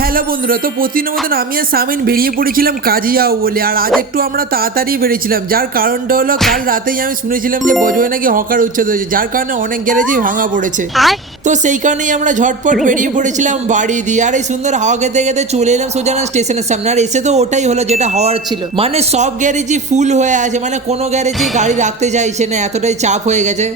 Hello বন্ধুরা, তো প্রতিদিনের মতন আমি আর সামিন বেরিয়ে পড়েছিলাম কাজে যাবো বলে। আর আজ একটু আমরা তাড়াতাড়ি বেরিয়েছিলাম, যার কারণটা হলো কাল রাতেই আমি শুনেছিলাম যে বজয় নাকি হকার উচ্ছেদ হয়েছে, যার কারণে অনেক গ্যারেজই ভাঙা পড়েছে। তো সেই কারণেই আমরা ঝটপট বেরিয়ে পড়েছিলাম বাড়ি দিয়ে। আর এই সুন্দর হাওয়া খেতে খেতে চলে এলাম সোজা স্টেশনের সামনে। আর এসে তো ওটাই হলো যেটা হওয়ার ছিল, মানে সব গ্যারেজই ফুল হয়ে আছে, মানে কোনো গ্যারেজই গাড়ি রাখতে চাইছে না, এতটাই চাপ হয়ে গেছে।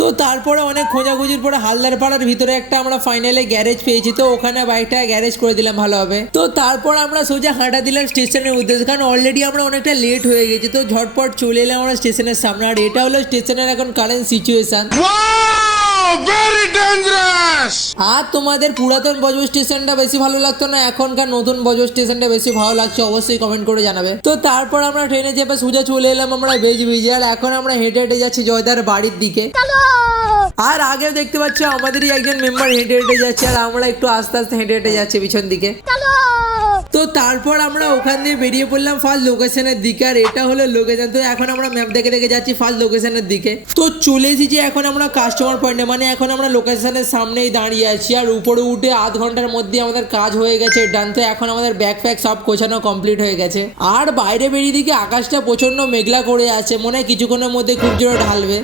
তো তারপরে অনেক খোঁজাখুঁজির পরে হালদার পাড়ার ভিতরে একটা আমরা ফাইনালি গ্যারেজ পেয়েছি, তো ওখানে বাইকটা গ্যারেজ করে দিলাম ভালো হবে। তো তারপর আমরা সোজা হাঁটা দিলাম স্টেশনের উদ্দেশ্যে, কারণ অলরেডি আমরা অনেকটা লেট হয়ে গেছি। তো ঝটপট চলে এলাম আমরা স্টেশনের সামনে। আর এটা হলো স্টেশনের এখন কারেন্ট সিচুয়েশন। আর তোমাদের পুরাতন বজো স্টেশনটা বেশি ভালো লাগতো না এখনকার নতুন বজো স্টেশনটা বেশি ভালো লাগছে, অবশ্যই কমেন্ট করে জানাবে। তো তারপর আমরা ট্রেনে চেপে সোজা চলে এলাম আমরা বেজবিজে। আর এখন আমরা হেঁটে হেঁটে যাচ্ছি জয়দার বাড়ির দিকে। আর আগে দেখতে পাচ্ছ আমাদেরই একজন মেম্বার হেঁটে হেঁটে যাচ্ছে, আর আমরা একটু আস্তে আস্তে হেঁটে হেঁটে যাচ্ছি পিছন দিকে। তো তারপর আমরা ওখান দিয়ে বেরিয়ে পড়লাম ফার্স্ট লোকেশনের দিকে। আর এটা হলো লোকেশন। তো এখন আমরা ম্যাপ দেখে দেখে যাচ্ছি ফার্স্ট লোকেশনের দিকে। তো চলে এসেছি এখন আমরা কাস্টমার পয়েন্টে, মানে এখন আমরা লোকেশনের সামনেই দাঁড়িয়ে আছি। আর উপরে উঠে আধ ঘন্টার মধ্যে আমাদের কাজ হয়ে গেছে ডান। তো এখন আমাদের ব্যাগ ফ্যাগ সব গোছানো কমপ্লিট হয়ে গেছে। আর বাইরে বেরিয়ে দিকে আকাশটা প্রচন্ড মেঘলা করে আছে, মনে হয় কিছুক্ষণের মধ্যে খুব জোরে ঢালবে।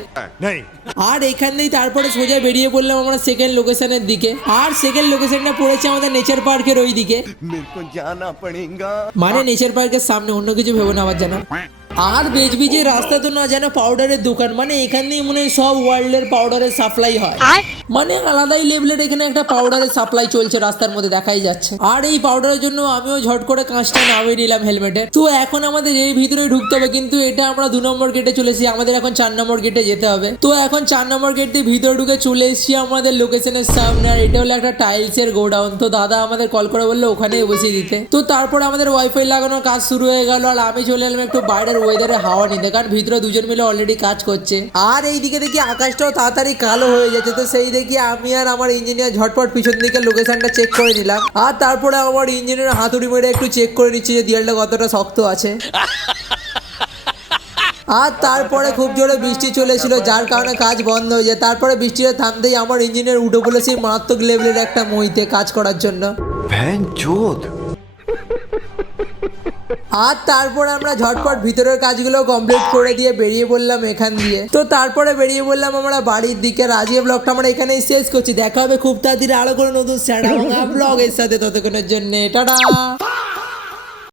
আর এখান থেকেই তারপরে সোজা বেরিয়ে পড়লাম আমরা সেকেন্ড লোকেশনের দিকে। আর সেকেন্ড লোকেশনটা পড়েছে আমাদের নেচার পার্কের ওই দিকে, মানে নেচার পার্কের সামনে, অন্য কিছু ভেবো না আবার জানো। আর বেজবিজে রাস্তা তো না যেন পাউডারের দোকান, মানে এখানেই মনে হয় সব ওয়ার্ল্ডের পাউডারের সাপ্লাই হয়, মানে আলাদাই লেভেলের এখানে একটা পাউডারের সাপ্লাই চলছে রাস্তার মধ্যে দেখাই যাচ্ছে। আর এই পাউডারের জন্য আমিও ঝট করে কাঁচটা নামিয়ে নিলাম হেলমেটে। তো এখন আমাদের এই ভিতরে ঢুকতে হবে, কিন্তু এটা আমরা 2 নম্বর গেটে চলেছি, আমাদের এখন 4 নম্বর গেটে যেতে হবে। তো এখন 4 নম্বর গেট দিয়ে ভিতরে ঢুকে চলে এসেছি আমাদের লোকেশনের সামনে। আর এটা হলো একটা টাইলসের গোডাউন। তো দাদা আমাদের কল করে বললো ওখানেই বসিয়ে দিতে। তো তারপর আমাদের ওয়াইফাই লাগানোর কাজ শুরু হয়ে গেল। আর আমি চলে এলাম একটু বাইরের ওয়েদারে হাওয়া নিতে, কারণ ভিতরে দুজন মিলে অলরেডি কাজ করছে। আর এই দিকে দেখি আকাশটাও তাড়াতাড়ি কালো হয়ে যাচ্ছে। তো সেই দেখি আমি আর আমার ইঞ্জিনিয়ার ঝটপট পিছন দিকে লোকেশনটা চেক করে নিলাম। আর তারপরে আমার ইঞ্জিনিয়ার হাতুড়ি মেরে একটু চেক করে নিচ্ছে যে দেয়ালটা কতটা শক্ত আছে। আর তারপরে খুব জোরে বৃষ্টি চলেছিল, যার কারণে কাজ বন্ধ হয়ে যায়। তারপরে বৃষ্টিটা থামতেই আমার ইঞ্জিনিয়ার উঠে পড়েছে মারাত্মক লেভেলের একটা মইতে কাজ করার জন্য। আর তারপরে আমরা ঝটপট ভিতরের কাজগুলো কমপ্লিট করে দিয়ে বেরিয়ে পড়লাম এখান দিয়ে। তো তারপরে বেরিয়ে পড়লাম আমরা বাড়ির দিকে। আজকে ব্লগটা আমরা এখানেই শেষ করছি। দেখা হবে খুব তাড়াতাড়ি আরো কোনো নতুন ব্লগের সাথে, ততক্ষণের জন্য টাটা।